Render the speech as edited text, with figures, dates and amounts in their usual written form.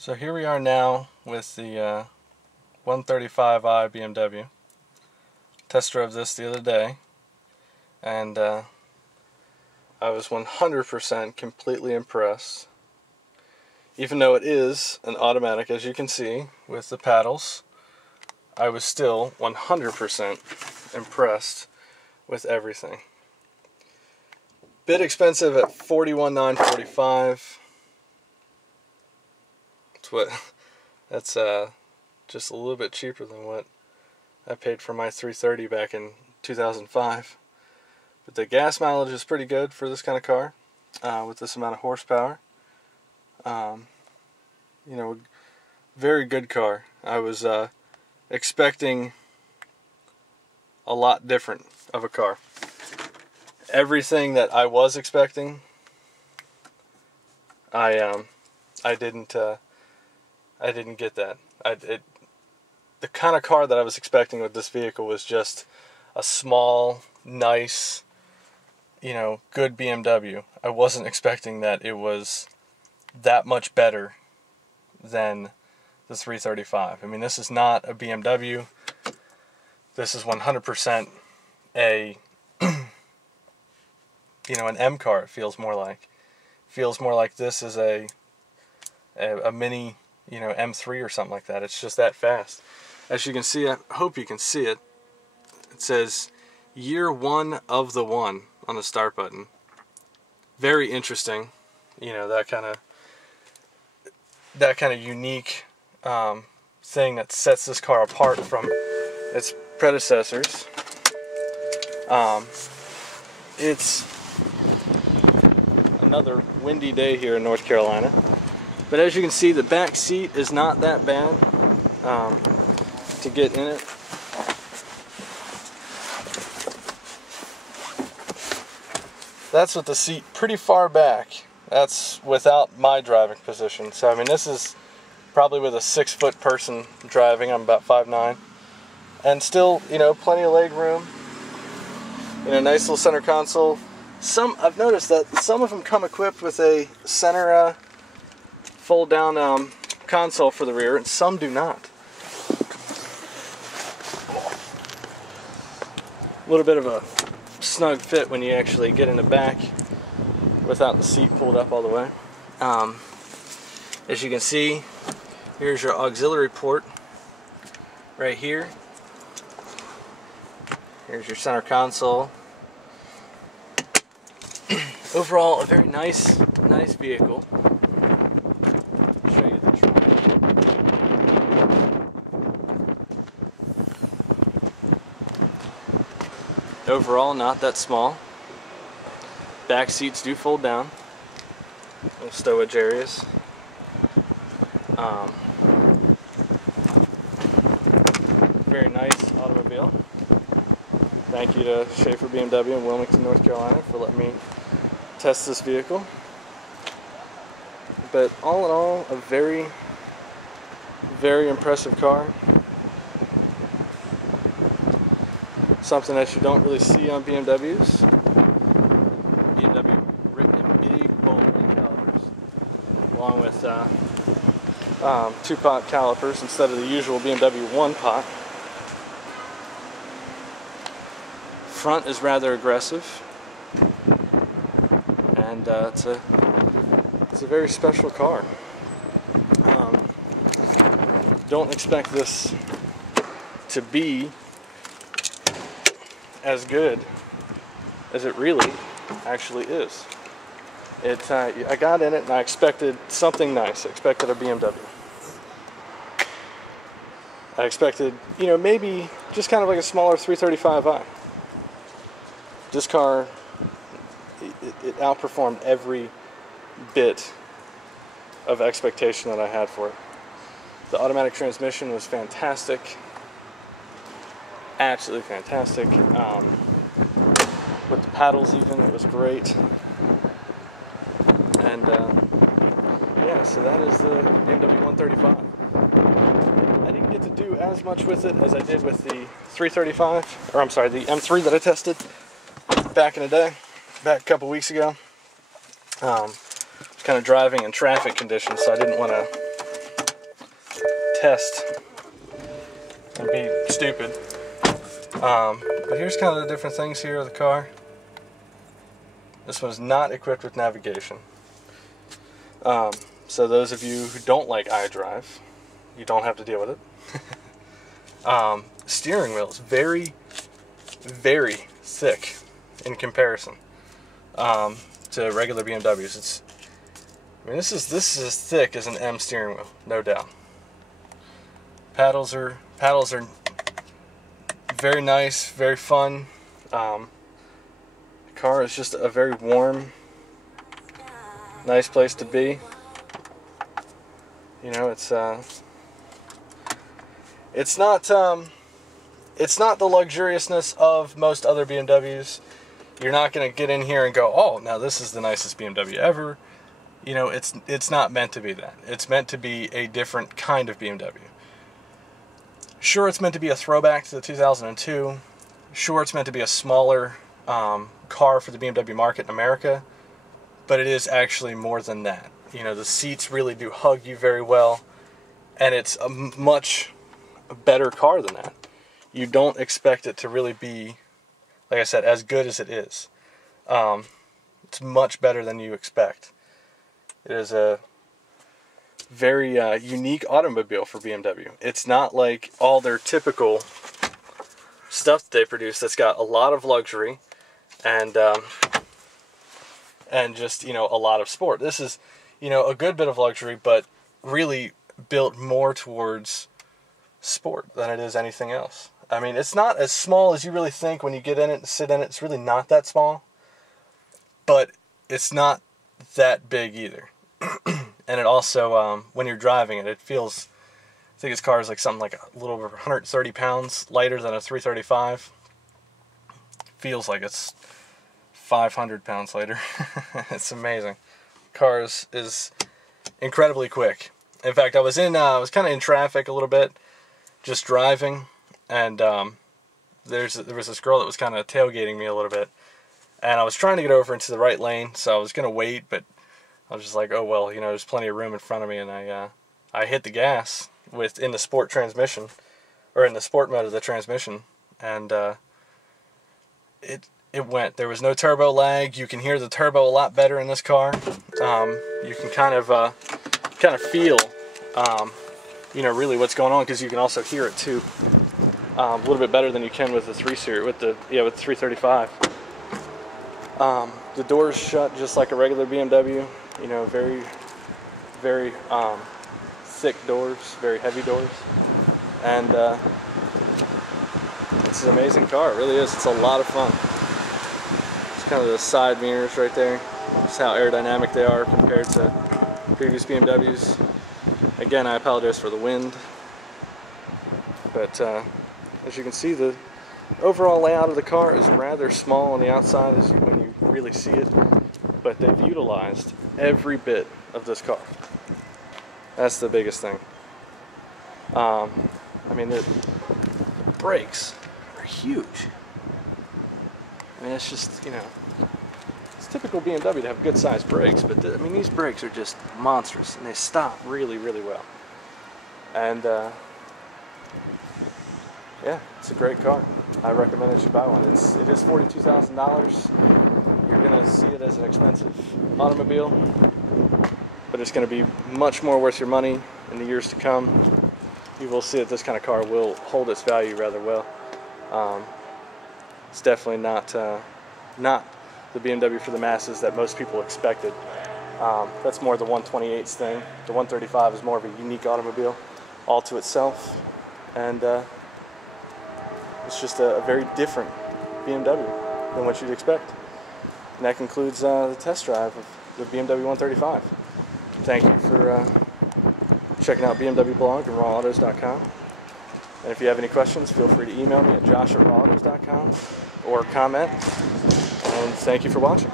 So here we are now with the 135i BMW. Test drove this the other day, and I was 100% completely impressed. Even though it is an automatic, as you can see, with the paddles, I was still 100% impressed with everything. Bit expensive at $41,945. That's just a little bit cheaper than what I paid for my 330 back in 2005. But the gas mileage is pretty good for this kind of car, with this amount of horsepower. You know, very good car. I was expecting a lot different of a car. Everything that I was expecting, I didn't get that. The kind of car that I was expecting with this vehicle was just a small, nice, good BMW. I wasn't expecting that it was that much better than the 335. I mean, this is not a BMW. This is 100% a an M car. It feels more like. Feels more like this is a mini, M3 or something like that. It's just that fast. As you can see, I hope you can see it. It says year 1 of the 1 on the start button. Very interesting. That kind of unique thing that sets this car apart from its predecessors. It's another windy day here in North Carolina. But as you can see, the back seat is not that bad to get in it. That's with the seat pretty far back. That's without my driving position. So I mean, this is probably with a 6-foot person driving. I'm about 5'9", and still, plenty of leg room. Nice little center console. I've noticed that some of them come equipped with a center fold-down console for the rear, and some do not. A little bit of a snug fit when you actually get in the back without the seat pulled up all the way. As you can see, here's your auxiliary port right here. Here's your center console. Overall, a very nice vehicle. I'll show you the trunk. Overall, not that small. Back seats do fold down. Little stowage areas. Very nice automobile. Thank you to Schaefer BMW in Wilmington, North Carolina, for letting me test this vehicle. But all in all, a very, very impressive car. Something that you don't really see on BMWs. BMW written in big, bold calipers, along with 2-pot calipers instead of the usual BMW 1-pot. Front is rather aggressive, and it's a very special car. Don't expect this to be as good as it really actually is. I got in it and I expected something nice. I expected a BMW. I expected, maybe just kind of like a smaller 335i. This car, it outperformed every bit of expectation that I had for it. The automatic transmission was fantastic. Absolutely fantastic. With the paddles even, it was great. And yeah, so that is the BMW 135. I didn't get to do as much with it as I did with the 335, or I'm sorry, the M3 that I tested back in the day, back a couple weeks ago. I was kind of driving in traffic conditions, so I didn't want to test and be stupid. But here's kind of the different things here of the car. This one's not equipped with navigation. So those of you who don't like iDrive, you don't have to deal with it. Steering wheel is very, very thick in comparison to regular BMWs. This is as thick as an M steering wheel, no doubt. Paddles are very nice, very fun. The car is just a very warm, nice place to be. You know, it's not the luxuriousness of most other BMWs. You're not going to get in here and go, oh, now this is the nicest BMW ever. You know, it's not meant to be that. It's meant to be a different kind of BMW. Sure, it's meant to be a throwback to the 2002. Sure, it's meant to be a smaller car for the BMW market in America. But it is actually more than that. You know, the seats really do hug you very well. And it's a much better car than that. You don't expect it to really be, like I said, as good as it is. It's much better than you expect. It is a very unique automobile for BMW. It's not like all their typical stuff that they produce that's got a lot of luxury and just, you know, a lot of sport. This is, you know, a good bit of luxury, but really built more towards sport than it is anything else. I mean, it's not as small as you really think when you get in it and sit in it. It's really not that small, but it's not that big either. And it also, when you're driving it, it feels, I think this car is like something like a little over 130 pounds lighter than a 335. Feels like it's 500 pounds lighter. It's amazing. Car is incredibly quick. In fact, I was kind of in traffic a little bit, just driving, and there was this girl that was kind of tailgating me a little bit, and I was trying to get over into the right lane, so I was gonna wait, but I was just like, oh well, you know, there's plenty of room in front of me, and I hit the gas in the sport transmission, or in the sport mode of the transmission, and it went. There was no turbo lag. You can hear the turbo a lot better in this car. You can kind of feel, you know, really what's going on, because you can also hear it too, a little bit better than you can with the 335. The doors shut just like a regular BMW. You know, very, very thick doors, very heavy doors, and it's an amazing car. It really is. It's a lot of fun. It's kind of the side mirrors right there. Just how aerodynamic they are compared to previous BMWs. Again, I apologize for the wind, but as you can see, the overall layout of the car is rather small on the outside when you really see it, but they've utilized every bit of this car. That's the biggest thing. I mean, the brakes are huge. I mean, it's just, you know, it's typical BMW to have good sized brakes, but I mean, these brakes are just monstrous, and they stop really, really well. And yeah, it's a great car. I recommend that you buy one. It is $42,000. You're gonna see it as an expensive automobile, but it's gonna be much more worth your money in the years to come. You will see that this kind of car will hold its value rather well. It's definitely not the BMW for the masses that most people expected. That's more the 128's thing. The 135 is more of a unique automobile all to itself, and it's just a very different BMW than what you'd expect. And that concludes the test drive of the BMW 135. Thank you for checking out BMW blog and rawautos.com. And if you have any questions, feel free to email me at josh@rawautos.com or comment. And thank you for watching.